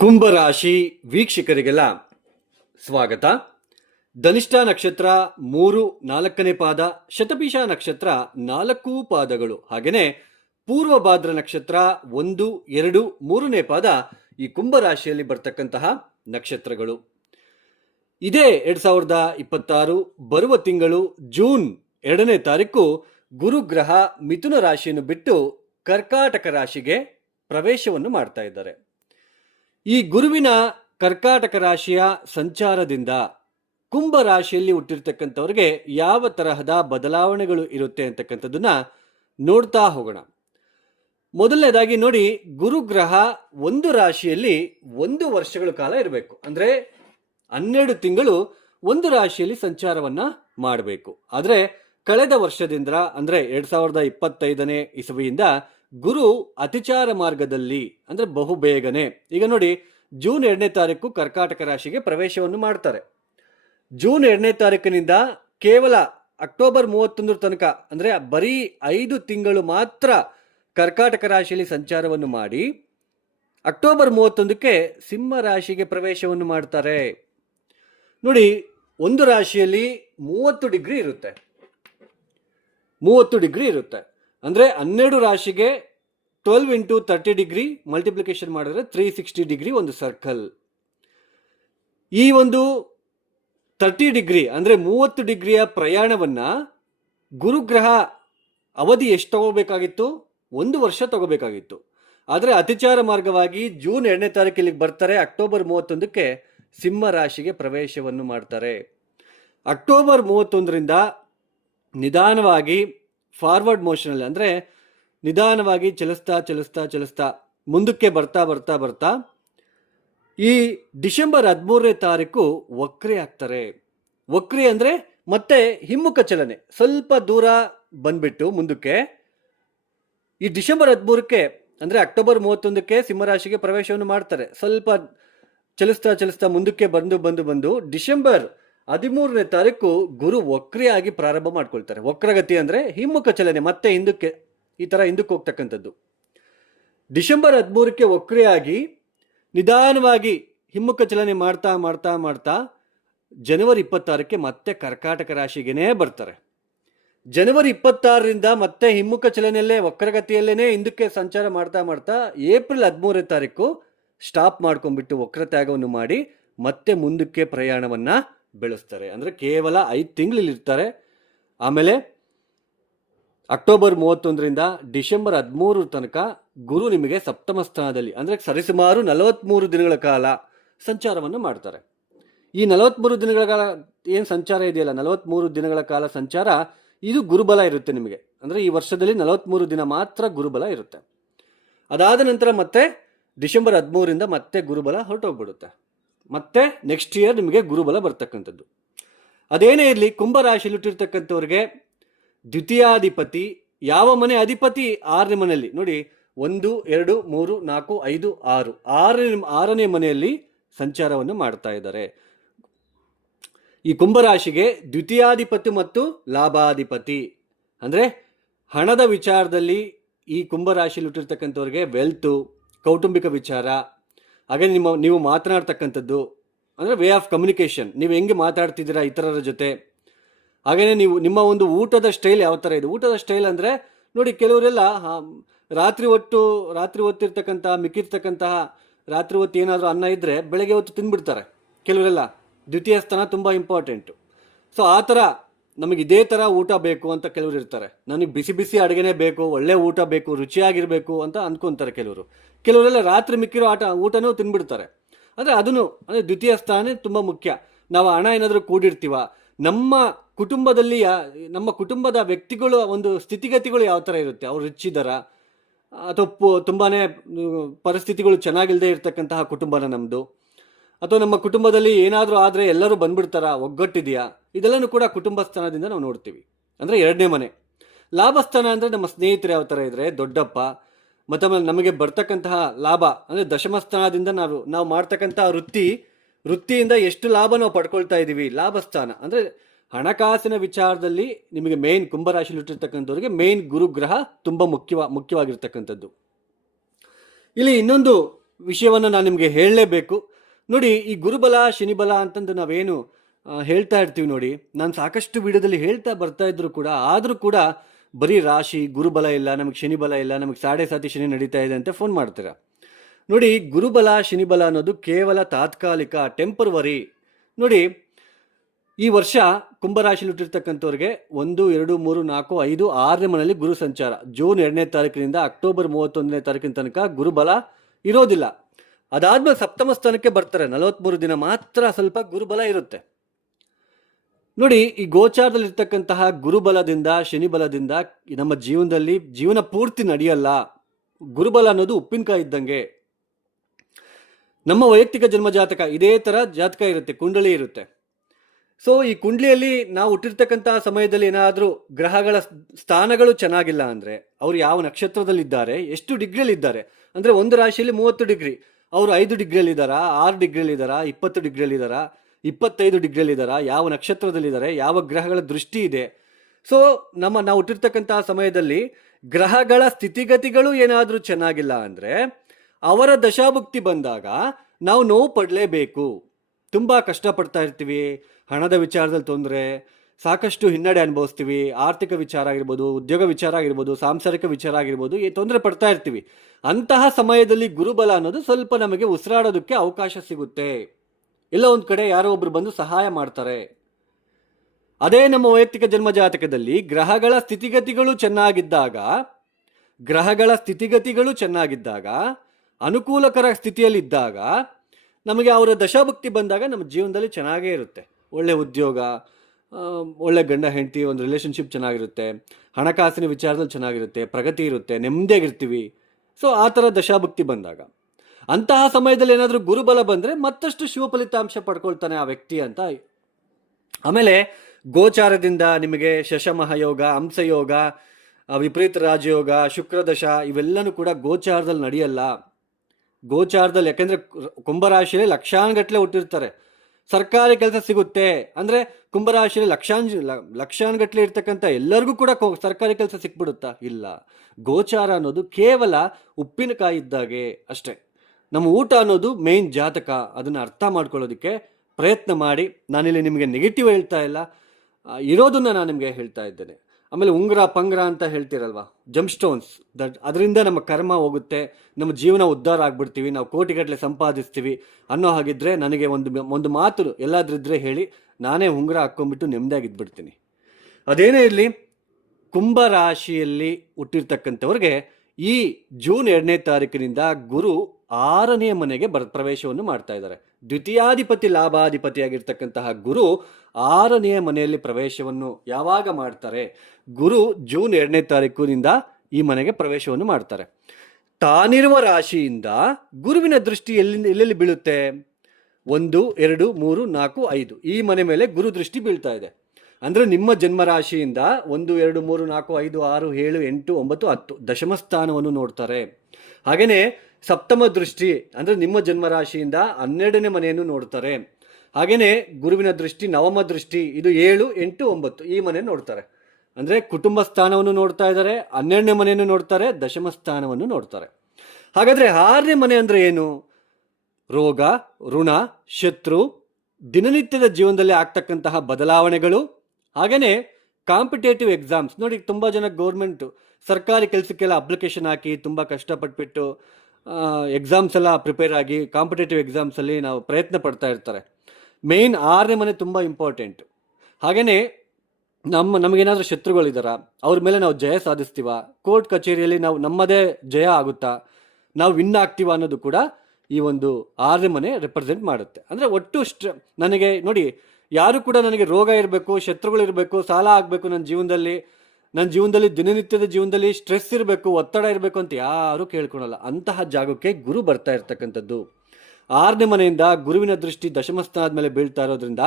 ಕುಂಭರಾಶಿ ವೀಕ್ಷಕರಿಗೆಲ್ಲ ಸ್ವಾಗತ. ಧನಿಷ್ಠ ನಕ್ಷತ್ರ 3-4ನೇ ಪಾದ, ಶತಭಿಷ ನಕ್ಷತ್ರ 4 ಪಾದಗಳು, ಹಾಗೆಯೇ ಪೂರ್ವ ಭಾದ್ರ ನಕ್ಷತ್ರ 1-2-3ನೇ ಪಾದ ಈ ಕುಂಭರಾಶಿಯಲ್ಲಿ ಬರ್ತಕ್ಕಂತಹ ನಕ್ಷತ್ರಗಳು. ಇದೇ 2026 ಬರುವ ತಿಂಗಳು ಜೂನ್ 2ನೇ ತಾರೀಕು ಗುರುಗ್ರಹ ಮಿಥುನ ರಾಶಿಯನ್ನು ಬಿಟ್ಟು ಕರ್ಕಾಟಕ ರಾಶಿಗೆ ಪ್ರವೇಶವನ್ನು ಮಾಡ್ತಾ ಇದ್ದಾರೆ. ಈ ಗುರುವಿನ ಕರ್ಕಾಟಕ ರಾಶಿಯ ಸಂಚಾರದಿಂದ ಕುಂಭ ರಾಶಿಯಲ್ಲಿ ಹುಟ್ಟಿರ್ತಕ್ಕಂಥವ್ರಿಗೆ ಯಾವ ತರಹದ ಬದಲಾವಣೆಗಳು ಇರುತ್ತೆ ಅಂತಕ್ಕಂಥದ್ದನ್ನ ನೋಡ್ತಾ ಹೋಗೋಣ. ಮೊದಲನೇದಾಗಿ ನೋಡಿ, ಗುರುಗ್ರಹ ಒಂದು ರಾಶಿಯಲ್ಲಿ 1 ವರ್ಷಗಳ ಕಾಲ ಇರಬೇಕು. ಅಂದ್ರೆ 12 ತಿಂಗಳು ಒಂದು ರಾಶಿಯಲ್ಲಿ ಸಂಚಾರವನ್ನ ಮಾಡಬೇಕು. ಆದ್ರೆ ಕಳೆದ ವರ್ಷದಿಂದ ಅಂದ್ರೆ 2025ನೇ ಇಸವಿಯಿಂದ ಗುರು ಅತಿಚಾರ ಮಾರ್ಗದಲ್ಲಿ ಅಂದ್ರೆ ಬಹುಬೇಗನೆ, ಈಗ ನೋಡಿ ಜೂನ್ 2ನೇ ತಾರೀಕು ಕರ್ಕಾಟಕ ರಾಶಿಗೆ ಪ್ರವೇಶವನ್ನು ಮಾಡ್ತಾರೆ. ಜೂನ್ 2ನೇ ತಾರೀಕಿನಿಂದ ಕೇವಲ ಅಕ್ಟೋಬರ್ 31 ತನಕ ಅಂದ್ರೆ ಬರೀ 5 ತಿಂಗಳು ಮಾತ್ರ ಕರ್ಕಾಟಕ ರಾಶಿಯಲ್ಲಿ ಸಂಚಾರವನ್ನು ಮಾಡಿ ಅಕ್ಟೋಬರ್ 31ಕ್ಕೆ ಸಿಂಹ ರಾಶಿಗೆ ಪ್ರವೇಶವನ್ನು ಮಾಡ್ತಾರೆ. ನೋಡಿ, ಒಂದು ರಾಶಿಯಲ್ಲಿ 30 ಡಿಗ್ರಿ ಇರುತ್ತೆ. 30 ಡಿಗ್ರಿ ಇರುತ್ತೆ ಅಂದ್ರೆ 12 ರಾಶಿಗೆ 12 × 30 ಡಿಗ್ರಿ ಮಲ್ಟಿಪ್ಲಿಕೇಶನ್ ಮಾಡಿದ್ರೆ 360 ಡಿಗ್ರಿ ಒಂದು ಸರ್ಕಲ್. ಈ ಒಂದು 30 ಡಿಗ್ರಿ ಅಂದ್ರೆ 30 ಡಿಗ್ರಿಯ ಪ್ರಯಾಣವನ್ನ ಗುರುಗ್ರಹ ಅವಧಿ ಎಷ್ಟು ತಗೋಬೇಕಾಗಿತ್ತು? 1 ವರ್ಷ ತಗೋಬೇಕಾಗಿತ್ತು. ಆದರೆ ಅತಿಚಾರ ಮಾರ್ಗವಾಗಿ ಜೂನ್ 2ನೇ ತಾರೀಕು ಇಲ್ಲಿಗೆ ಬರ್ತಾರೆ. ಅಕ್ಟೋಬರ್ 31ಕ್ಕೆ ಸಿಂಹ ರಾಶಿಗೆ ಪ್ರವೇಶವನ್ನು ಮಾಡ್ತಾರೆ. ಅಕ್ಟೋಬರ್ 31ರಿಂದ ನಿಧಾನವಾಗಿ ಫಾರ್ವರ್ಡ್ ಮೋಷನಲ್ಲಿ ಅಂದ್ರೆ ನಿಧಾನವಾಗಿ ಚಲಿಸ್ತಾ ಮುಂದಕ್ಕೆ ಬರ್ತಾ ಈ ಡಿಸೆಂಬರ್ 13ನೇ ತಾರೀಕು ವಕ್ರಿ ಆಗ್ತಾರೆ. ವಕ್ರಿ ಅಂದ್ರೆ ಮತ್ತೆ ಹಿಮ್ಮುಖ ಚಲನೆ, ಸ್ವಲ್ಪ ದೂರ ಬಂದ್ಬಿಟ್ಟು ಮುಂದಕ್ಕೆ ಈ ಡಿಸೆಂಬರ್ 13ಕ್ಕೆ ಅಂದ್ರೆ ಅಕ್ಟೋಬರ್ 31ಕ್ಕೆ ಸಿಂಹರಾಶಿಗೆ ಪ್ರವೇಶವನ್ನು ಮಾಡ್ತಾರೆ. ಸ್ವಲ್ಪ ಚಲಿಸ್ತಾ ಮುಂದಕ್ಕೆ ಬಂದು ಡಿಸೆಂಬರ್ 13ನೇ ತಾರೀಕು ಗುರು ವಕ್ರಿಯಾಗಿ ಪ್ರಾರಂಭ ಮಾಡ್ಕೊಳ್ತಾರೆ. ವಕ್ರಗತಿ ಅಂದ್ರೆ ಹಿಮ್ಮುಖ ಚಲನೆ, ಮತ್ತೆ ಹಿಂದಕ್ಕೆ ಈ ತರ ಹಿಂದಕ್ಕೆ ಹೋಗ್ತಕ್ಕಂಥದ್ದು. ಡಿಸೆಂಬರ್ 13ಕ್ಕೆ ವಕ್ರಿಯಾಗಿ ನಿಧಾನವಾಗಿ ಹಿಮ್ಮುಖ ಚಲನೆ ಮಾಡ್ತಾ ಜನವರಿ 26ಕ್ಕೆ ಮತ್ತೆ ಕರ್ಕಾಟಕ ರಾಶಿಗೆನೇ ಬರ್ತಾರೆ. ಜನವರಿ 26ರಿಂದ ಮತ್ತೆ ಹಿಮ್ಮುಖ ಚಲನೆಯಲ್ಲೇ ವಕ್ರಗತಿಯಲ್ಲೇನೆ ಹಿಂದಕ್ಕೆ ಸಂಚಾರ ಮಾಡ್ತಾ ಏಪ್ರಿಲ್ 13ನೇ ತಾರೀಕು ಸ್ಟಾಪ್ ಮಾಡ್ಕೊಂಡ್ಬಿಟ್ಟು ವಕ್ರತ್ಯಾಗವನ್ನು ಮಾಡಿ ಮತ್ತೆ ಮುಂದಕ್ಕೆ ಪ್ರಯಾಣವನ್ನ ಬೆಳೆಸ್ತಾರೆ. ಅಂದ್ರೆ ಕೇವಲ 5 ತಿಂಗಳು ಇರ್ತಾರೆ. ಆಮೇಲೆ ಅಕ್ಟೋಬರ್ 31ರಿಂದ ಡಿಸೆಂಬರ್ 13 ತನಕ ಗುರು ನಿಮಗೆ ಸಪ್ತಮ ಸ್ಥಾನದಲ್ಲಿ ಅಂದ್ರೆ ಸರಿಸುಮಾರು 43 ದಿನಗಳ ಕಾಲ ಸಂಚಾರವನ್ನು ಮಾಡ್ತಾರೆ. ಈ 43 ದಿನಗಳ ಕಾಲ ಏನು ಸಂಚಾರ ಇದೆಯಲ್ಲ, 43 ದಿನಗಳ ಕಾಲ ಸಂಚಾರ, ಇದು ಗುರುಬಲ ಇರುತ್ತೆ ನಿಮಗೆ. ಅಂದ್ರೆ ಈ ವರ್ಷದಲ್ಲಿ 43 ದಿನ ಮಾತ್ರ ಗುರುಬಲ ಇರುತ್ತೆ. ಅದಾದ ನಂತರ ಮತ್ತೆ ಡಿಸೆಂಬರ್ 13ರಿಂದ ಮತ್ತೆ ಗುರುಬಲ ಹೊರಟೋಗ್ಬಿಡುತ್ತೆ. ಮತ್ತೆ ನೆಕ್ಸ್ಟ್ ಇಯರ್ ನಿಮಗೆ ಗುರುಬಲ ಬರ್ತಕ್ಕಂಥದ್ದು. ಅದೇನೇ ಇರಲಿ, ಕುಂಭರಾಶಿಯಲ್ಲಿ ಹುಟ್ಟಿರ್ತಕ್ಕಂಥವ್ರಿಗೆ ದ್ವಿತೀಯಾಧಿಪತಿ ಯಾವ ಮನೆ ಅಧಿಪತಿ? 6ನೇ ಮನೆಯಲ್ಲಿ ನೋಡಿ, 1, 2, 3, 4, 5, 6 6ನೇ ಮನೆಯಲ್ಲಿ ಸಂಚಾರವನ್ನು ಮಾಡ್ತಾ ಇದ್ದಾರೆ. ಈ ಕುಂಭರಾಶಿಗೆ ದ್ವಿತೀಯಾಧಿಪತಿ ಮತ್ತು ಲಾಭಾಧಿಪತಿ ಅಂದ್ರೆ ಹಣದ ವಿಚಾರದಲ್ಲಿ ಈ ಕುಂಭರಾಶಿಯಲ್ಲಿ ಹುಟ್ಟಿರ್ತಕ್ಕಂಥವ್ರಿಗೆ ವೆಲ್ತು, ಕೌಟುಂಬಿಕ ವಿಚಾರ, ಹಾಗೆ ನೀವು ಮಾತನಾಡ್ತಕ್ಕಂಥದ್ದು ಅಂದರೆ ವೇ ಆಫ್ ಕಮ್ಯುನಿಕೇಷನ್, ನೀವು ಹೆಂಗೆ ಮಾತಾಡ್ತಿದ್ದೀರಾ ಇತರರ ಜೊತೆ, ಹಾಗೆಯೇ ನಿಮ್ಮ ಒಂದು ಊಟದ ಸ್ಟೈಲ್ ಯಾವ ಥರ ಇದೆ. ಊಟದ ಸ್ಟೈಲ್ ಅಂದರೆ ನೋಡಿ, ಕೆಲವರೆಲ್ಲ ರಾತ್ರಿ ಹೊತ್ತಿರ್ತಕ್ಕಂತಹ ಮಿಕ್ಕಿರ್ತಕ್ಕಂತಹ ರಾತ್ರಿ ಹೊತ್ತು ಏನಾದರೂ ಅನ್ನ ಇದ್ದರೆ ಬೆಳಗ್ಗೆ ಹೊತ್ತು ತಿಂದ್ಬಿಡ್ತಾರೆ ಕೆಲವರೆಲ್ಲ. ದ್ವಿತೀಯ ಸ್ಥಾನ ತುಂಬ ಇಂಪಾರ್ಟೆಂಟು. ಸೊ ಆ ಥರ ನಮಗೆ ಇದೇ ಥರ ಊಟ ಬೇಕು ಅಂತ ಕೆಲವರು ಇರ್ತಾರೆ. ನನಗೆ ಬಿಸಿ ಬಿಸಿ ಅಡುಗೆನೇ ಬೇಕು, ಒಳ್ಳೆ ಊಟ ಬೇಕು, ರುಚಿಯಾಗಿರಬೇಕು ಅಂತ ಅಂದ್ಕೊತಾರೆ ಕೆಲವರು. ಕೆಲವರೆಲ್ಲ ರಾತ್ರಿ ಮಿಕ್ಕಿರೋ ಊಟನೂ ತಿಂದ್ಬಿಡ್ತಾರೆ. ಅಂದರೆ ಅದನ್ನು ಅಂದರೆ ದ್ವಿತೀಯ ಸ್ಥಾನ ತುಂಬ ಮುಖ್ಯ. ನಾವು ಹಣ ಏನಾದರೂ ಕೂಡಿರ್ತೀವ, ನಮ್ಮ ಕುಟುಂಬದಲ್ಲಿ ನಮ್ಮ ಕುಟುಂಬದ ವ್ಯಕ್ತಿಗಳ ಒಂದು ಸ್ಥಿತಿಗತಿಗಳು ಯಾವ ಥರ ಇರುತ್ತೆ, ಅವ್ರು ರಿಚ್ ಇದ್ದಾರ ಅಥವಾ ತುಂಬಾ ಪರಿಸ್ಥಿತಿಗಳು ಚೆನ್ನಾಗಿಲ್ಲದೆ ಇರ್ತಕ್ಕಂತಹ ಕುಟುಂಬನ ನಮ್ಮದು, ಅಥವಾ ನಮ್ಮ ಕುಟುಂಬದಲ್ಲಿ ಏನಾದರೂ ಆದರೆ ಎಲ್ಲರೂ ಬಂದ್ಬಿಡ್ತಾರ, ಒಗ್ಗಟ್ಟಿದೆಯಾ, ಇದೆಲ್ಲನೂ ಕೂಡ ಕುಟುಂಬ ಸ್ಥಾನದಿಂದ ನಾವು ನೋಡ್ತೀವಿ. ಅಂದರೆ 2ನೇ ಮನೆ. ಲಾಭಸ್ಥಾನ ಅಂದರೆ ನಮ್ಮ ಸ್ನೇಹಿತರು ಯಾವ ಥರ ಇದ್ದರೆ, ದೊಡ್ಡಪ್ಪ, ಮತ್ತು ನಮಗೆ ಬರ್ತಕ್ಕಂತಹ ಲಾಭ ಅಂದರೆ ದಶಮ ಸ್ಥಾನದಿಂದ ನಾವು ಮಾಡ್ತಕ್ಕಂತಹ ವೃತ್ತಿಯಿಂದ ಎಷ್ಟು ಲಾಭ ನಾವು ಪಡ್ಕೊಳ್ತಾ ಇದ್ದೀವಿ. ಲಾಭಸ್ಥಾನ ಅಂದರೆ ಹಣಕಾಸಿನ ವಿಚಾರದಲ್ಲಿ ನಿಮಗೆ ಮೇನ್ ಕುಂಭರಾಶಿಯಲ್ಲಿ ಹುಟ್ಟಿರ್ತಕ್ಕಂಥವ್ರಿಗೆ ಮೇನ್ ಗುರುಗ್ರಹ ತುಂಬ ಮುಖ್ಯವಾಗಿರ್ತಕ್ಕಂಥದ್ದು. ಇಲ್ಲಿ ಇನ್ನೊಂದು ವಿಷಯವನ್ನು ನಾನು ನಿಮಗೆ ಹೇಳಲೇಬೇಕು. ನೋಡಿ, ಈ ಗುರುಬಲ ಶನಿಬಲ ಅಂತಂದು ನಾವೇನು ಹೇಳ್ತಾ ಇರ್ತೀವಿ ನೋಡಿ, ನಾನು ಸಾಕಷ್ಟು ವಿಡಿಯೋದಲ್ಲಿ ಹೇಳ್ತಾ ಬರ್ತಾ ಇದ್ರು ಕೂಡ, ಆದರೂ ಕೂಡ ಬರೀ ರಾಶಿ ಗುರುಬಲ ಇಲ್ಲ, ನಮಗೆ ಶನಿಬಲ ಇಲ್ಲ, ನಮಗೆ 7.5 ಶನಿ ನಡೀತಾ ಇದೆ ಅಂತ ಫೋನ್ ಮಾಡ್ತೀರಾ. ನೋಡಿ, ಗುರುಬಲ ಶನಿಬಲ ಅನ್ನೋದು ಕೇವಲ ತಾತ್ಕಾಲಿಕ, ಟೆಂಪರವರಿ. ನೋಡಿ, ಈ ವರ್ಷ ಕುಂಭರಾಶಿಲಿ ಹುಟ್ಟಿರ್ತಕ್ಕಂಥವ್ರಿಗೆ 1, 2, 3, 4, 5, 6ನೇ ಮನೆಯಲ್ಲಿ ಗುರು ಸಂಚಾರ. ಜೂನ್ 2ನೇ ತಾರೀಕಿನಿಂದ ಅಕ್ಟೋಬರ್ 31ನೇ ತಾರೀಕಿನ ತನಕ ಗುರುಬಲ ಇರೋದಿಲ್ಲ. ಅದಾದ್ಮೇಲೆ ಸಪ್ತಮ ಸ್ಥಾನಕ್ಕೆ ಬರ್ತಾರೆ. 43 ದಿನ ಮಾತ್ರ ಸ್ವಲ್ಪ ಗುರುಬಲ ಇರುತ್ತೆ. ನೋಡಿ, ಈ ಗೋಚಾರದಲ್ಲಿ ಇರ್ತಕ್ಕಂತಹ ಗುರುಬಲದಿಂದ ಶನಿಬಲದಿಂದ ನಮ್ಮ ಜೀವನದಲ್ಲಿ ಜೀವನ ಪೂರ್ತಿ ನಡೆಯಲ್ಲ. ಗುರುಬಲ ಅನ್ನೋದು ಉಪ್ಪಿನಕಾಯಿ ಇದ್ದಂಗೆ. ನಮ್ಮ ವೈಯಕ್ತಿಕ ಜನ್ಮ ಜಾತಕ ಇದೇ ತರ ಜಾತಕ ಇರುತ್ತೆ, ಕುಂಡಲಿ ಇರುತ್ತೆ. ಸೊ ಈ ಕುಂಡ್ಲಿಯಲ್ಲಿ ನಾವು ಹುಟ್ಟಿರ್ತಕ್ಕಂತಹ ಸಮಯದಲ್ಲಿ ಏನಾದರೂ ಗ್ರಹಗಳ ಸ್ಥಾನಗಳು ಚೆನ್ನಾಗಿಲ್ಲ ಅಂದ್ರೆ, ಅವ್ರು ಯಾವ ನಕ್ಷತ್ರದಲ್ಲಿದ್ದಾರೆ, ಎಷ್ಟು ಡಿಗ್ರಿಯಲ್ಲಿದ್ದಾರೆ ಅಂದ್ರೆ, ಒಂದು ರಾಶಿಯಲ್ಲಿ 30 ಡಿಗ್ರಿ, ಅವರು 5 ಡಿಗ್ರಿಯಲ್ಲಿದ್ದಾರಾ, 6 ಡಿಗ್ರಿಯಲ್ಲಿದ್ದಾರಾ, 20 ಡಿಗ್ರಿಯಲ್ಲಿದ್ದಾರಾ, 25 ಡಿಗ್ರಿಯಲ್ಲಿದ್ದಾರಾ, ಯಾವ ನಕ್ಷತ್ರದಲ್ಲಿದ್ದಾರೆ, ಯಾವ ಗ್ರಹಗಳ ದೃಷ್ಟಿ ಇದೆ. ಸೊ ನಾವು ಹುಟ್ಟಿರ್ತಕ್ಕಂತಹ ಸಮಯದಲ್ಲಿ ಗ್ರಹಗಳ ಸ್ಥಿತಿಗತಿಗಳು ಏನಾದರೂ ಚೆನ್ನಾಗಿಲ್ಲ ಅಂದ್ರೆ, ಅವರ ದಶಾಭುಕ್ತಿ ಬಂದಾಗ ನಾವು ನೋವು ಪಡಲೇಬೇಕು. ತುಂಬ ಕಷ್ಟಪಡ್ತಾ ಇರ್ತೀವಿ, ಹಣದ ವಿಚಾರದಲ್ಲಿ ತೊಂದರೆ, ಸಾಕಷ್ಟು ಹಿನ್ನಡೆ ಅನುಭವಿಸ್ತೀವಿ, ಆರ್ಥಿಕ ವಿಚಾರ ಆಗಿರ್ಬೋದು, ಉದ್ಯೋಗ ವಿಚಾರ ಆಗಿರ್ಬೋದು, ಸಾಂಸಾರಿಕ ವಿಚಾರ ಆಗಿರ್ಬೋದು, ಈ ತೊಂದರೆ ಪಡ್ತಾ ಇರ್ತೀವಿ. ಅಂತಹ ಸಮಯದಲ್ಲಿ ಗುರುಬಲ ಅನ್ನೋದು ಸ್ವಲ್ಪ ನಮಗೆ ಉಸಿರಾಡೋದಕ್ಕೆ ಅವಕಾಶ ಸಿಗುತ್ತೆ. ಎಲ್ಲ ಒಂದು ಕಡೆ ಯಾರೋ ಒಬ್ರು ಬಂದು ಸಹಾಯ ಮಾಡ್ತಾರೆ. ಅದೇ ನಮ್ಮ ವೈಯಕ್ತಿಕ ಜನ್ಮ ಜಾತಕದಲ್ಲಿ ಗ್ರಹಗಳ ಸ್ಥಿತಿಗತಿಗಳು ಚೆನ್ನಾಗಿದ್ದಾಗ, ಅನುಕೂಲಕರ ಸ್ಥಿತಿಯಲ್ಲಿದ್ದಾಗ, ನಮಗೆ ಅವರ ದಶಾಭಕ್ತಿ ಬಂದಾಗ ನಮ್ಮ ಜೀವನದಲ್ಲಿ ಚೆನ್ನಾಗೇ ಇರುತ್ತೆ. ಒಳ್ಳೆ ಉದ್ಯೋಗ, ಒಳ್ಳೆ ಗಂಡ ಹೆಂಡತಿ ಒಂದು ರಿಲೇಷನ್ಶಿಪ್ ಚೆನ್ನಾಗಿರುತ್ತೆ, ಹಣಕಾಸಿನ ವಿಚಾರದಲ್ಲಿ ಚೆನ್ನಾಗಿರುತ್ತೆ, ಪ್ರಗತಿ ಇರುತ್ತೆ, ನೆಮ್ಮದಿಯಾಗಿರ್ತೀವಿ. ಸೊ ಆ ಥರ ದಶಾಭಕ್ತಿ ಬಂದಾಗ, ಅಂತಹ ಸಮಯದಲ್ಲಿ ಏನಾದರೂ ಗುರುಬಲ ಬಂದರೆ ಮತ್ತಷ್ಟು ಶುಭ ಫಲಿತಾಂಶ ಪಡ್ಕೊಳ್ತಾನೆ ಆ ವ್ಯಕ್ತಿ ಅಂತ. ಆಮೇಲೆ ಗೋಚಾರದಿಂದ ನಿಮಗೆ ಶಶಮಹಯೋಗ, ಹಂಸಯೋಗ, ವಿಪರೀತ ರಾಜಯೋಗ, ಶುಕ್ರದಶ ಇವೆಲ್ಲನೂ ಕೂಡ ಗೋಚಾರದಲ್ಲಿ ನಡೆಯಲ್ಲ. ಗೋಚಾರದಲ್ಲಿ ಯಾಕೆಂದ್ರೆ ಕುಂಭರಾಶಿಯಲ್ಲಿ ಲಕ್ಷಾನುಗಟ್ಟಲೆ ಹುಟ್ಟಿರ್ತಾರೆ. ಸರ್ಕಾರಿ ಕೆಲಸ ಸಿಗುತ್ತೆ ಅಂದ್ರೆ ಕುಂಭರಾಶಿಯಲ್ಲಿ ಲಕ್ಷಾನುಗಟ್ಟಲೆ ಇರ್ತಕ್ಕಂಥ ಎಲ್ಲರಿಗೂ ಕೂಡ ಸರ್ಕಾರಿ ಕೆಲಸ ಸಿಕ್ಬಿಡುತ್ತಾ? ಇಲ್ಲ. ಗೋಚಾರ ಅನ್ನೋದು ಕೇವಲ ಉಪ್ಪಿನಕಾಯಿ ಇದ್ದಾಗೆ ಅಷ್ಟೇ. ನಮ್ಮ ಊಟ ಅನ್ನೋದು ಮೇನ್ ಜಾತಕ. ಅದನ್ನು ಅರ್ಥ ಮಾಡ್ಕೊಳ್ಳೋದಕ್ಕೆ ಪ್ರಯತ್ನ ಮಾಡಿ. ನಾನಿಲ್ಲಿ ನಿಮಗೆ ನೆಗೆಟಿವ್ ಹೇಳ್ತಾ ಇಲ್ಲ, ಇರೋದನ್ನ ನಾನು ನಿಮಗೆ ಹೇಳ್ತಾ ಇದ್ದೇನೆ. ಆಮೇಲೆ ಉಂಗುರ ಪಂಗ್ರ ಅಂತ ಹೇಳ್ತೀರಲ್ವಾ, ಜಂಪ್ ಸ್ಟೋನ್ಸ್, ಅದರಿಂದ ನಮ್ಮ ಕರ್ಮ ಹೋಗುತ್ತೆ, ನಮ್ಮ ಜೀವನ ಉದ್ಧಾರ ಆಗ್ಬಿಡ್ತೀವಿ, ನಾವು ಕೋಟಿಗಟ್ಟಲೆ ಸಂಪಾದಿಸ್ತೀವಿ ಅನ್ನೋ ಹಾಗಿದ್ರೆ ನನಗೆ ಒಂದು ಮಾತು ಎಲ್ಲಾದ್ರಿದ್ರೆ ಹೇಳಿ, ನಾನೇ ಉಂಗುರ ಹಾಕ್ಕೊಂಡ್ಬಿಟ್ಟು ನೆಮ್ಮದಿಯಾಗಿದ್ಬಿಡ್ತೀನಿ. ಅದೇನೇ ಇರಲಿ, ಕುಂಭರಾಶಿಯಲ್ಲಿ ಹುಟ್ಟಿರ್ತಕ್ಕಂಥವ್ರಿಗೆ ಈ ಜೂನ್ 2ನೇ ತಾರೀಕಿನಿಂದ ಗುರು 6ನೇ ಮನೆಗೆ ಪ್ರವೇಶವನ್ನು ಮಾಡ್ತಾ ಇದ್ದಾರೆ. ದ್ವಿತೀಯಾಧಿಪತಿ ಲಾಭಾಧಿಪತಿಯಾಗಿರ್ತಕ್ಕಂತಹ ಗುರು 6ನೇ ಮನೆಯಲ್ಲಿ ಪ್ರವೇಶವನ್ನು ಯಾವಾಗ ಮಾಡ್ತಾರೆ? ಗುರು ಜೂನ್ 2ನೇ ತಾರೀಕಿನಿಂದ ಈ ಮನೆಗೆ ಪ್ರವೇಶವನ್ನು ಮಾಡ್ತಾರೆ. ತಾನಿರುವ ರಾಶಿಯಿಂದ ಗುರುವಿನ ದೃಷ್ಟಿ ಎಲ್ಲೆಲ್ಲಿ ಬೀಳುತ್ತೆ? 1, 2, 3, 4, 5 ಈ ಮನೆ ಮೇಲೆ ಗುರು ದೃಷ್ಟಿ ಬೀಳ್ತಾ ಇದೆ. ಅಂದ್ರೆ ನಿಮ್ಮ ಜನ್ಮ ರಾಶಿಯಿಂದ 1, 2, 3, 4, 5, 6, 7, 8, 9, 10 ದಶಮ ಸ್ಥಾನವನ್ನು ನೋಡ್ತಾರೆ. ಹಾಗೇನೆ ಸಪ್ತಮ ದೃಷ್ಟಿ ಅಂದ್ರೆ ನಿಮ್ಮ ಜನ್ಮ ರಾಶಿಯಿಂದ 12ನೇ ಮನೆಯನ್ನು ನೋಡ್ತಾರೆ. ಹಾಗೇನೆ ಗುರುವಿನ ದೃಷ್ಟಿ, ನವಮ ದೃಷ್ಟಿ, ಇದು 7, 8, 9 ಈ ಮನೆ ನೋಡ್ತಾರೆ. ಅಂದ್ರೆ ಕುಟುಂಬ ಸ್ಥಾನವನ್ನು ನೋಡ್ತಾ ಇದ್ದಾರೆ, 12ನೇ ಮನೆಯನ್ನು ನೋಡ್ತಾರೆ, ದಶಮ ಸ್ಥಾನವನ್ನು ನೋಡ್ತಾರೆ. ಹಾಗಾದ್ರೆ 6ನೇ ಮನೆ ಅಂದ್ರೆ ಏನು? ರೋಗ, ಋಣ, ಶತ್ರು, ದಿನನಿತ್ಯದ ಜೀವನದಲ್ಲಿ ಆಗ್ತಕ್ಕಂತಹ ಬದಲಾವಣೆಗಳು, ಹಾಗೇನೆ ಕಾಂಪಿಟೇಟಿವ್ ಎಕ್ಸಾಮ್ಸ್. ನೋಡಿ, ತುಂಬ ಜನ ಗೌರ್ಮೆಂಟ್ ಸರ್ಕಾರಿ ಕೆಲಸಕ್ಕೆಲ್ಲ ಅಪ್ಲಿಕೇಶನ್ ಹಾಕಿ ತುಂಬ ಕಷ್ಟಪಟ್ಬಿಟ್ಟು ಎಕ್ಸಾಮ್ಸ್ ಎಲ್ಲ ಪ್ರಿಪೇರ್ ಆಗಿ ಕಾಂಪಿಟೇಟಿವ್ ಎಕ್ಸಾಮ್ಸಲ್ಲಿ ನಾವು ಪ್ರಯತ್ನ ಪಡ್ತಾ ಇರ್ತಾರೆ. ಮೇನ್ 6ನೇ ಮನೆ ತುಂಬ ಇಂಪಾರ್ಟೆಂಟ್. ಹಾಗೆಯೇ ನಮಗೇನಾದರೂ ಶತ್ರುಗಳಿದ್ದಾರಾ, ಅವ್ರ ಮೇಲೆ ನಾವು ಜಯ ಸಾಧಿಸ್ತೀವ, ಕೋರ್ಟ್ ಕಚೇರಿಯಲ್ಲಿ ನಾವು ನಮ್ಮದೇ ಜಯ ಆಗುತ್ತಾ, ನಾವು ವಿನ್ ಆಗ್ತೀವ ಅನ್ನೋದು ಕೂಡ ಈ ಒಂದು 6ನೇ ಮನೆ ರೆಪ್ರೆಸೆಂಟ್ ಮಾಡುತ್ತೆ. ಅಂದರೆ ಒಟ್ಟು ನನಗೆ ನೋಡಿ, ಯಾರು ಕೂಡ ನನಗೆ ರೋಗ ಇರಬೇಕು, ಶತ್ರುಗಳಿರಬೇಕು, ಸಾಲ ಆಗಬೇಕು, ನನ್ನ ಜೀವನದಲ್ಲಿ ದಿನನಿತ್ಯದ ಜೀವನದಲ್ಲಿ ಸ್ಟ್ರೆಸ್ ಇರಬೇಕು, ಒತ್ತಡ ಇರಬೇಕು ಅಂತ ಯಾರು ಕೇಳ್ಕೊಳಲ್ಲ. ಅಂತಹ ಜಾಗಕ್ಕೆ ಗುರು ಬರ್ತಾ ಇರ್ತಕ್ಕಂಥದ್ದು. 6ನೇ ಮನೆಯಿಂದ ಗುರುವಿನ ದೃಷ್ಟಿ ದಶಮಸ್ಥಾನದ ಮೇಲೆ ಬೀಳ್ತಾ ಇರೋದ್ರಿಂದ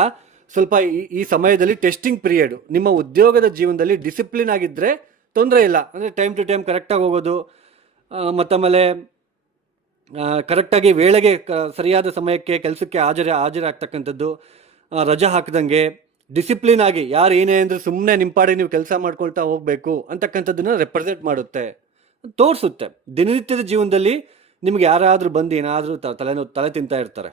ಸ್ವಲ್ಪ ಈ ಸಮಯದಲ್ಲಿ ಟೆಸ್ಟಿಂಗ್ ಪೀರಿಯಡ್. ನಿಮ್ಮ ಉದ್ಯೋಗದ ಜೀವನದಲ್ಲಿ ಡಿಸಿಪ್ಲಿನ್ ಆಗಿದ್ದರೆ ತೊಂದರೆ ಇಲ್ಲ. ಅಂದರೆ ಟೈಮ್ ಟು ಟೈಮ್ ಕರೆಕ್ಟಾಗಿ ಹೋಗೋದು, ಮತ್ತಮೇಲೆ ಕರೆಕ್ಟಾಗಿ ವೇಳೆಗೆ ಸರಿಯಾದ ಸಮಯಕ್ಕೆ ಕೆಲಸಕ್ಕೆ ಹಾಜರಾಗ್ತಕ್ಕಂಥದ್ದು, ರಜೆ ಹಾಕ್ದಂಗೆ ಡಿಸಿಪ್ಲಿನ್ ಆಗಿ ಯಾರು ಏನೇ ಅಂದರೆ ಸುಮ್ಮನೆ ನಿಂಪಾಡಿ ನೀವು ಕೆಲಸ ಮಾಡ್ಕೊಳ್ತಾ ಹೋಗಬೇಕು ಅಂತಕ್ಕಂಥದ್ದನ್ನು ರೆಪ್ರೆಸೆಂಟ್ ಮಾಡುತ್ತೆ, ತೋರಿಸುತ್ತೆ. ದಿನನಿತ್ಯದ ಜೀವನದಲ್ಲಿ ನಿಮ್ಗೆ ಯಾರಾದರೂ ಬಂದು ಏನಾದರೂ ತಲೆ ತಿಂತಾ ಇರ್ತಾರೆ.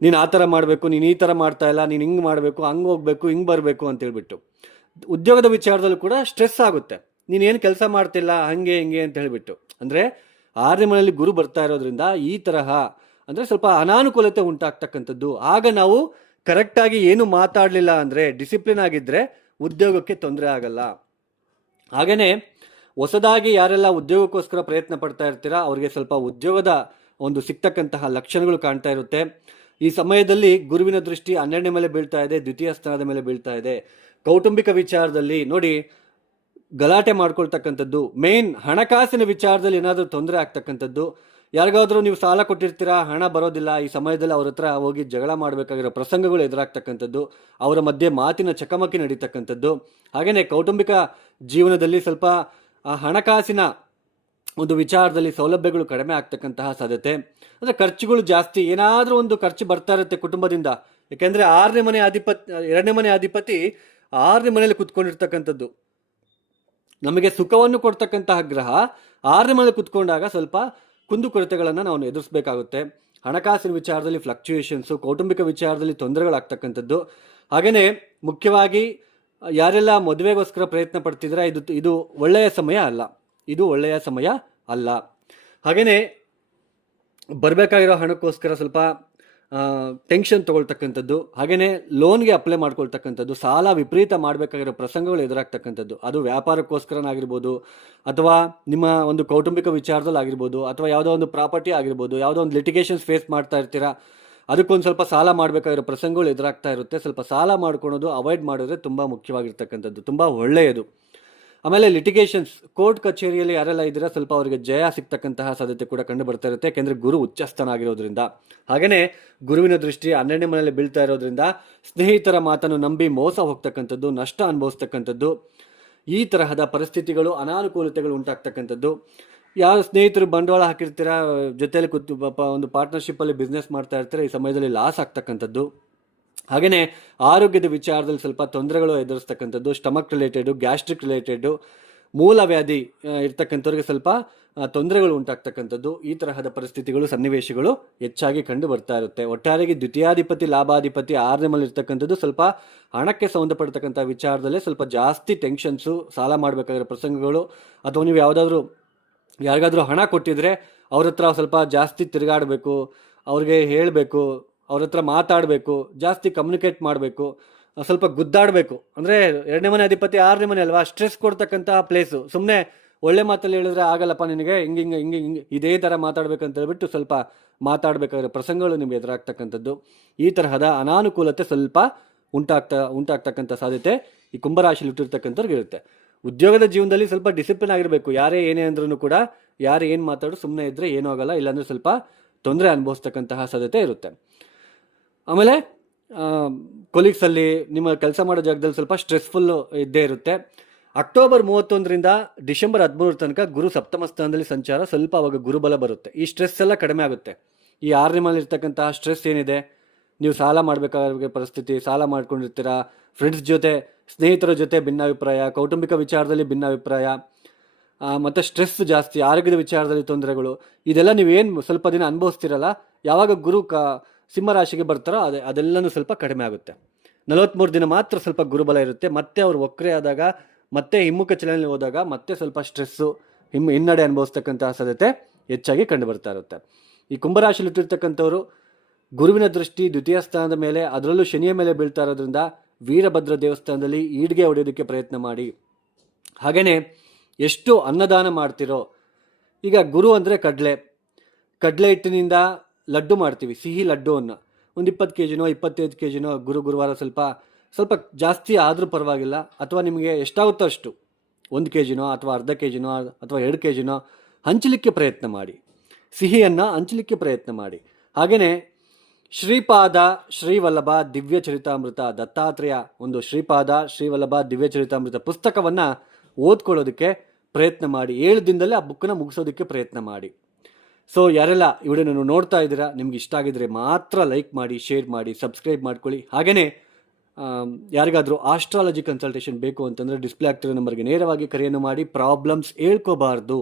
ನೀನು ಆ ಥರ ಮಾಡಬೇಕು, ನೀನು ಈ ಥರ ಮಾಡ್ತಾ ಇಲ್ಲ, ನೀನು ಹಿಂಗೆ ಮಾಡಬೇಕು, ಹಂಗೆ ಹೋಗಬೇಕು, ಹಿಂಗೆ ಬರಬೇಕು ಅಂತೇಳ್ಬಿಟ್ಟು. ಉದ್ಯೋಗದ ವಿಚಾರದಲ್ಲೂ ಕೂಡ ಸ್ಟ್ರೆಸ್ ಆಗುತ್ತೆ, ನೀನೇನು ಕೆಲಸ ಮಾಡ್ತಿಲ್ಲ ಹಾಗೆ ಹಿಂಗೆ ಅಂತ ಹೇಳಿಬಿಟ್ಟು. ಅಂದರೆ 6ನೇ ಮನೆಯಲ್ಲಿ ಗುರು ಬರ್ತಾ ಇರೋದ್ರಿಂದ ಈ ತರಹ ಅಂದರೆ ಸ್ವಲ್ಪ ಅನಾನುಕೂಲತೆ ಉಂಟಾಗ್ತಕ್ಕಂಥದ್ದು. ಆಗ ನಾವು ಕರೆಕ್ಟಾಗಿ ಏನು ಮಾತಾಡಲಿಲ್ಲ ಅಂದರೆ, ಡಿಸಿಪ್ಲಿನ್ ಆಗಿದ್ದರೆ ಉದ್ಯೋಗಕ್ಕೆ ತೊಂದರೆ ಆಗಲ್ಲ. ಹಾಗೆಯೇ ಹೊಸದಾಗಿ ಯಾರೆಲ್ಲ ಉದ್ಯೋಗಕ್ಕೋಸ್ಕರ ಪ್ರಯತ್ನ ಪಡ್ತಾ ಇರ್ತೀರಾ ಅವರಿಗೆ ಸ್ವಲ್ಪ ಉದ್ಯೋಗದ ಒಂದು ಸಿಗ್ತಕ್ಕಂತಹ ಲಕ್ಷಣಗಳು ಕಾಣ್ತಾ ಇರುತ್ತೆ. ಈ ಸಮಯದಲ್ಲಿ ಗುರುವಿನ ದೃಷ್ಟಿ 12ನೇ ಮೇಲೆ ಬೀಳ್ತಾ ಇದೆ, ದ್ವಿತೀಯ ಸ್ಥಾನದ ಮೇಲೆ ಬೀಳ್ತಾ ಇದೆ. ಕೌಟುಂಬಿಕ ವಿಚಾರದಲ್ಲಿ ನೋಡಿ ಗಲಾಟೆ ಮಾಡ್ಕೊಳ್ತಕ್ಕಂಥದ್ದು, ಮೇನ್ ಹಣಕಾಸಿನ ವಿಚಾರದಲ್ಲಿ ಏನಾದರೂ ತೊಂದರೆ ಆಗ್ತಕ್ಕಂಥದ್ದು. ಯಾರಿಗಾದ್ರೂ ನೀವು ಸಾಲ ಕೊಟ್ಟಿರ್ತೀರಾ, ಹಣ ಬರೋದಿಲ್ಲ, ಈ ಸಮಯದಲ್ಲಿ ಅವ್ರ ಹತ್ರ ಹೋಗಿ ಜಗಳ ಮಾಡಬೇಕಾಗಿರೋ ಪ್ರಸಂಗಗಳು ಎದುರಾಗ್ತಕ್ಕಂಥದ್ದು, ಅವರ ಮಧ್ಯೆ ಮಾತಿನ ಚಕಮಕಿ ನಡೀತಕ್ಕಂಥದ್ದು. ಹಾಗೆಯೇ ಕೌಟುಂಬಿಕ ಜೀವನದಲ್ಲಿ ಸ್ವಲ್ಪ ಹಣಕಾಸಿನ ಒಂದು ವಿಚಾರದಲ್ಲಿ ಸೌಲಭ್ಯಗಳು ಕಡಿಮೆ ಆಗ್ತಕ್ಕಂತಹ ಸಾಧ್ಯತೆ. ಅಂದರೆ ಖರ್ಚುಗಳು ಜಾಸ್ತಿ, ಏನಾದರೂ ಒಂದು ಖರ್ಚು ಬರ್ತಾ ಇರುತ್ತೆ ಕುಟುಂಬದಿಂದ. ಯಾಕೆಂದರೆ 2ನೇ ಮನೆ ಅಧಿಪತಿ 6ನೇ ಮನೆಯಲ್ಲಿ ಕುತ್ಕೊಂಡಿರ್ತಕ್ಕಂಥದ್ದು. ನಮಗೆ ಸುಖವನ್ನು ಕೊಡ್ತಕ್ಕಂತಹ ಗ್ರಹ 6ನೇ ಮನೆಯಲ್ಲಿ ಕುತ್ಕೊಂಡಾಗ ಸ್ವಲ್ಪ ಕುಂದುಕೊರತೆಗಳನ್ನು ನಾವು ಎದುರಿಸಬೇಕಾಗುತ್ತೆ. ಹಣಕಾಸಿನ ವಿಚಾರದಲ್ಲಿ ಫ್ಲಕ್ಚುಯೇಷನ್ಸು, ಕೌಟುಂಬಿಕ ವಿಚಾರದಲ್ಲಿ ತೊಂದರೆಗಳಾಗ್ತಕ್ಕಂಥದ್ದು. ಹಾಗೆಯೇ ಮುಖ್ಯವಾಗಿ ಯಾರೆಲ್ಲ ಮದುವೆಗೋಸ್ಕರ ಪ್ರಯತ್ನ ಪಡ್ತಿದ್ರೆ ಇದು ಒಳ್ಳೆಯ ಸಮಯ ಅಲ್ಲ, ಇದು ಒಳ್ಳೆಯ ಸಮಯ ಅಲ್ಲ. ಹಾಗೆಯೇ ಬರಬೇಕಾಗಿರೋ ಹಣಕ್ಕೋಸ್ಕರ ಸ್ವಲ್ಪ ಟೆನ್ಷನ್ ತೊಗೊಳ್ತಕ್ಕಂಥದ್ದು, ಹಾಗೆಯೇ ಲೋನ್ಗೆ ಅಪ್ಲೈ ಮಾಡ್ಕೊಳ್ತಕ್ಕಂಥದ್ದು, ಸಾಲ ವಿಪರೀತ ಮಾಡಬೇಕಾಗಿರೋ ಪ್ರಸಂಗಗಳು ಎದುರಾಗ್ತಕ್ಕಂಥದ್ದು. ಅದು ವ್ಯಾಪಾರಕ್ಕೋಸ್ಕರನಾಗಿರ್ಬೋದು, ಅಥವಾ ನಿಮ್ಮ ಒಂದು ಕೌಟುಂಬಿಕ ವಿಚಾರದಲ್ಲಿ ಆಗಿರ್ಬೋದು, ಅಥವಾ ಯಾವುದೋ ಒಂದು ಪ್ರಾಪರ್ಟಿ ಆಗಿರ್ಬೋದು, ಯಾವುದೋ ಒಂದು ಲಿಟಿಗೇಷನ್ಸ್ ಫೇಸ್ ಮಾಡ್ತಾ ಇರ್ತೀರಾ, ಅದಕ್ಕೊಂದು ಸ್ವಲ್ಪ ಸಾಲ ಮಾಡಬೇಕಾಗಿರೋ ಪ್ರಸಂಗಗಳು ಎದುರಾಗ್ತಾ ಇರುತ್ತೆ. ಸ್ವಲ್ಪ ಸಾಲ ಮಾಡ್ಕೊಳೋದು ಅವಾಯ್ಡ್ ಮಾಡಿದ್ರೆ ತುಂಬ ಮುಖ್ಯವಾಗಿರ್ತಕ್ಕಂಥದ್ದು, ತುಂಬ ಒಳ್ಳೆಯದು. ಆಮೇಲೆ ಲಿಟಿಗೇಷನ್ಸ್, ಕೋರ್ಟ್ ಕಚೇರಿಯಲ್ಲಿ ಯಾರೆಲ್ಲ ಇದ್ದೀರಾ ಸ್ವಲ್ಪ ಅವರಿಗೆ ಜಯ ಸಿಗ್ತಕ್ಕಂತಹ ಸಾಧ್ಯತೆ ಕೂಡ ಕಂಡು ಬರ್ತಾ ಇರುತ್ತೆ, ಯಾಕೆಂದರೆ ಗುರು ಉಚ್ಚಸ್ಥಾನ ಆಗಿರೋದ್ರಿಂದ. ಹಾಗೆಯೇ ಗುರುವಿನ ದೃಷ್ಟಿ 12ನೇ ಮನೆಯಲ್ಲಿ ಬೀಳ್ತಾ ಇರೋದ್ರಿಂದ ಸ್ನೇಹಿತರ ಮಾತನ್ನು ನಂಬಿ ಮೋಸ ಹೋಗ್ತಕ್ಕಂಥದ್ದು, ನಷ್ಟ ಅನುಭವಿಸ್ತಕ್ಕಂಥದ್ದು, ಈ ತರಹದ ಪರಿಸ್ಥಿತಿಗಳು, ಅನಾನುಕೂಲತೆಗಳು ಉಂಟಾಗ್ತಕ್ಕಂಥದ್ದು. ಯಾವ ಸ್ನೇಹಿತರು ಬಂಡವಾಳ ಹಾಕಿರ್ತೀರಾ, ಜೊತೆಯಲ್ಲಿ ಒಂದು ಪಾರ್ಟ್ನರ್ಶಿಪ್ಪಲ್ಲಿ ಬಿಸ್ನೆಸ್ ಮಾಡ್ತಾ ಇರ್ತೀರ, ಈ ಸಮಯದಲ್ಲಿ ಲಾಸ್ ಆಗ್ತಕ್ಕಂಥದ್ದು. ಹಾಗೆಯೇ ಆರೋಗ್ಯದ ವಿಚಾರದಲ್ಲಿ ಸ್ವಲ್ಪ ತೊಂದರೆಗಳು ಎದುರಿಸ್ತಕ್ಕಂಥದ್ದು, ಸ್ಟಮಕ್ ರಿಲೇಟೆಡು, ಗ್ಯಾಸ್ಟ್ರಿಕ್ ರಿಲೇಟೆಡು, ಮೂಲವ್ಯಾಧಿ ಇರ್ತಕ್ಕಂಥವ್ರಿಗೆ ಸ್ವಲ್ಪ ತೊಂದರೆಗಳು ಉಂಟಾಗ್ತಕ್ಕಂಥದ್ದು. ಈ ತರಹದ ಪರಿಸ್ಥಿತಿಗಳು, ಸನ್ನಿವೇಶಗಳು ಹೆಚ್ಚಾಗಿ ಕಂಡು ಬರ್ತಾ ಇರುತ್ತೆ. ಒಟ್ಟಾರೆಯಾಗಿ ದ್ವಿತೀಯಾಧಿಪತಿ ಲಾಭಾಧಿಪತಿ 6ನೇ ಮನೆಯಲ್ಲಿ ಇರ್ತಕ್ಕಂಥದ್ದು ಸ್ವಲ್ಪ ಹಣಕ್ಕೆ ಸಂಬಂಧಪಡ್ತಕ್ಕಂಥ ವಿಚಾರದಲ್ಲೇ ಸ್ವಲ್ಪ ಜಾಸ್ತಿ ಟೆನ್ಷನ್ಸು, ಸಾಲ ಮಾಡಬೇಕಾಗಿರೋ ಪ್ರಸಂಗಗಳು, ಅಥವಾ ನೀವು ಯಾರಿಗಾದರೂ ಹಣ ಕೊಟ್ಟಿದ್ರೆ ಅವ್ರ ಹತ್ರ ಸ್ವಲ್ಪ ಜಾಸ್ತಿ ತಿರುಗಾಡಬೇಕು, ಅವ್ರಿಗೆ ಹೇಳಬೇಕು, ಅವ್ರ ಹತ್ರ ಮಾತಾಡಬೇಕು, ಜಾಸ್ತಿ ಕಮ್ಯುನಿಕೇಟ್ ಮಾಡಬೇಕು, ಸ್ವಲ್ಪ ಗುದ್ದಾಡಬೇಕು. ಅಂದರೆ 2ನೇ ಮನೆ ಅಧಿಪತಿ 6ನೇ ಮನೆ ಅಲ್ವಾ, ಸ್ಟ್ರೆಸ್ ಕೊಡ್ತಕ್ಕಂತಹ ಪ್ಲೇಸು. ಸುಮ್ಮನೆ ಒಳ್ಳೆ ಮಾತಲ್ಲಿ ಹೇಳಿದ್ರೆ ಆಗಲ್ಲಪ್ಪ ನಿನಗೆ, ಹಿಂಗೆ ಇದೇ ಥರ ಮಾತಾಡ್ಬೇಕಂತ ಹೇಳ್ಬಿಟ್ಟು ಸ್ವಲ್ಪ ಮಾತಾಡಬೇಕಾಗಿರೋ ಪ್ರಸಂಗಗಳು ನಿಮ್ಗೆ ಎದುರಾಗ್ತಕ್ಕಂಥದ್ದು. ಈ ತರಹದ ಅನಾನುಕೂಲತೆ ಸ್ವಲ್ಪ ಉಂಟಾಗ್ತಕ್ಕಂಥ ಸಾಧ್ಯತೆ ಈ ಕುಂಭರಾಶಿಲಿ ಇಟ್ಟಿರ್ತಕ್ಕಂಥವ್ರಿಗೆ ಇರುತ್ತೆ. ಉದ್ಯೋಗದ ಜೀವನದಲ್ಲಿ ಸ್ವಲ್ಪ ಡಿಸಿಪ್ಲಿನ್ ಆಗಿರಬೇಕು. ಯಾರೇ ಏನೇ ಅಂದ್ರೂ ಕೂಡ, ಯಾರೇ ಏನು ಮಾತಾಡೋ ಸುಮ್ಮನೆ ಇದ್ದರೆ ಏನೂ ಆಗಲ್ಲ, ಇಲ್ಲಾಂದರೆ ಸ್ವಲ್ಪ ತೊಂದರೆ ಅನುಭವಿಸ್ತಕ್ಕಂತಹ ಸಾಧ್ಯತೆ ಇರುತ್ತೆ. ಆಮೇಲೆ ಕೊಲೀಗ್ಸಲ್ಲಿ, ನಿಮ್ಮ ಕೆಲಸ ಮಾಡೋ ಜಾಗದಲ್ಲಿ ಸ್ವಲ್ಪ ಸ್ಟ್ರೆಸ್ಫುಲ್ಲು ಇದ್ದೇ ಇರುತ್ತೆ. ಅಕ್ಟೋಬರ್ 31ರಿಂದ ಡಿಸೆಂಬರ್ 13 ತನಕ ಗುರು ಸಪ್ತಮ ಸ್ಥಾನದಲ್ಲಿ ಸಂಚಾರ, ಸ್ವಲ್ಪ ಅವಾಗ ಗುರುಬಲ ಬರುತ್ತೆ. ಈ ಸ್ಟ್ರೆಸ್ ಎಲ್ಲ ಕಡಿಮೆ ಆಗುತ್ತೆ. ಈ 6ನೇ ಮನೆಯಲ್ಲಿ ಇರ್ತಕ್ಕಂತಹ ಸ್ಟ್ರೆಸ್ ಏನಿದೆ, ನೀವು ಸಾಲ ಮಾಡಬೇಕಾದ ಪರಿಸ್ಥಿತಿ, ಸಾಲ ಮಾಡ್ಕೊಂಡಿರ್ತೀರಾ, ಫ್ರೆಂಡ್ಸ್ ಜೊತೆ, ಸ್ನೇಹಿತರ ಜೊತೆ ಭಿನ್ನಾಭಿಪ್ರಾಯ, ಕೌಟುಂಬಿಕ ವಿಚಾರದಲ್ಲಿ ಭಿನ್ನಾಭಿಪ್ರಾಯ, ಮತ್ತು ಸ್ಟ್ರೆಸ್ ಜಾಸ್ತಿ, ಆರೋಗ್ಯದ ವಿಚಾರದಲ್ಲಿ ತೊಂದರೆಗಳು, ಇದೆಲ್ಲ ನೀವೇನು ಸ್ವಲ್ಪ ದಿನ ಅನುಭವಿಸ್ತಿರಲ್ಲ, ಯಾವಾಗ ಗುರು ಸಿಂಹರಾಶಿಗೆ ಬರ್ತಾರೋ ಅದೆಲ್ಲನೂ ಸ್ವಲ್ಪ ಕಡಿಮೆ ಆಗುತ್ತೆ. 43 ದಿನ ಮಾತ್ರ ಸ್ವಲ್ಪ ಗುರುಬಲ ಇರುತ್ತೆ. ಮತ್ತೆ ಅವರು ವಕ್ರೆ ಆದಾಗ, ಮತ್ತೆ ಹಿಮ್ಮುಖ ಚಲನೆಯಲ್ಲಿ ಹೋದಾಗ ಮತ್ತೆ ಸ್ವಲ್ಪ ಸ್ಟ್ರೆಸ್ಸು, ಹಿನ್ನಡೆ ಅನುಭವಿಸ್ತಕ್ಕಂತಹ ಸಾಧ್ಯತೆ ಹೆಚ್ಚಾಗಿ ಕಂಡು ಬರ್ತಾ ಇರುತ್ತೆ. ಈ ಕುಂಭರಾಶಿಯಲ್ಲಿ ಇಟ್ಟಿರ್ತಕ್ಕಂಥವ್ರು ಗುರುವಿನ ದೃಷ್ಟಿ ದ್ವಿತೀಯ ಸ್ಥಾನದ ಮೇಲೆ, ಅದರಲ್ಲೂ ಶನಿಯ ಮೇಲೆ ಬೀಳ್ತಾ ಇರೋದ್ರಿಂದ ವೀರಭದ್ರ ದೇವಸ್ಥಾನದಲ್ಲಿ ಈಡ್ಗೆ ಹೊಡೆಯೋದಕ್ಕೆ ಪ್ರಯತ್ನ ಮಾಡಿ. ಹಾಗೆಯೇ ಎಷ್ಟು ಅನ್ನದಾನ ಮಾಡ್ತಿರೋ, ಈಗ ಗುರು ಅಂದರೆ ಕಡಲೆ ಹಿಟ್ಟಿನಿಂದ ಲಡ್ಡು ಮಾಡ್ತೀವಿ, ಸಿಹಿ ಲಡ್ಡುವನ್ನು ಒಂದು 20 kg 25 kg ಗುರುವಾರ ಸ್ವಲ್ಪ ಜಾಸ್ತಿ ಆದರೂ ಪರವಾಗಿಲ್ಲ, ಅಥವಾ ನಿಮಗೆ ಎಷ್ಟಾಗುತ್ತೋ ಅಷ್ಟು 1 kg ಅಥವಾ ಅರ್ಧ kg ಅಥವಾ 2 kg ಹಂಚಲಿಕ್ಕೆ ಪ್ರಯತ್ನ ಮಾಡಿ, ಸಿಹಿಯನ್ನು ಹಂಚಲಿಕ್ಕೆ ಪ್ರಯತ್ನ ಮಾಡಿ. ಹಾಗೆಯೇ ಶ್ರೀಪಾದ ಶ್ರೀವಲ್ಲಭ ದಿವ್ಯ ಚರಿತಾಮೃತ, ದತ್ತಾತ್ರೇಯ ಒಂದು ಶ್ರೀಪಾದ ಶ್ರೀವಲ್ಲಭ ದಿವ್ಯ ಚರಿತಾಮೃತ ಪುಸ್ತಕವನ್ನು ಓದ್ಕೊಳ್ಳೋದಕ್ಕೆ ಪ್ರಯತ್ನ ಮಾಡಿ. 7 ದಿನದಲ್ಲೇ ಆ ಬುಕ್ಕನ್ನು ಮುಗಿಸೋದಕ್ಕೆ ಪ್ರಯತ್ನ ಮಾಡಿ. ಸೊ ಯಾರೆಲ್ಲ ಈ ವಿಡಿಯೋನ ನೋಡ್ತಾ ಇದ್ದೀರಾ, ನಿಮ್ಗೆ ಇಷ್ಟ ಆಗಿದ್ರೆ ಮಾತ್ರ ಲೈಕ್ ಮಾಡಿ, ಶೇರ್ ಮಾಡಿ, ಸಬ್ಸ್ಕ್ರೈಬ್ ಮಾಡ್ಕೊಳ್ಳಿ. ಹಾಗೆಯೇ ಯಾರಿಗಾದರೂ ಆಸ್ಟ್ರಾಲಜಿ ಕನ್ಸಲ್ಟೇಷನ್ ಬೇಕು ಅಂತಂದರೆ ಡಿಸ್ಪ್ಲೇ ಆಗ್ತಿರೋ ನಂಬರ್ಗೆ ನೇರವಾಗಿ ಕರೆಯನ್ನು ಮಾಡಿ. ಪ್ರಾಬ್ಲಮ್ಸ್ ಹೇಳ್ಕೋಬಾರ್ದು,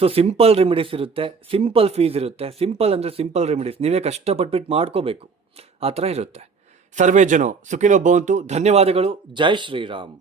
ಸೊ ಸಿಂಪಲ್ ರೆಮಿಡೀಸ್ ಇರುತ್ತೆ, ಸಿಂಪಲ್ ಫೀಸ್ ಇರುತ್ತೆ. ಸಿಂಪಲ್ ಅಂದರೆ ಸಿಂಪಲ್ ರೆಮಿಡೀಸ್, ನೀವೇ ಕಷ್ಟಪಟ್ಬಿಟ್ಟು ಮಾಡ್ಕೋಬೇಕು, ಆ ಥರ ಇರುತ್ತೆ. ಸರ್ವೇ ಜನೋ ಸುಖಿನೋ ಭವಂತು. ಧನ್ಯವಾದಗಳು. ಜೈ ಶ್ರೀರಾಮ್.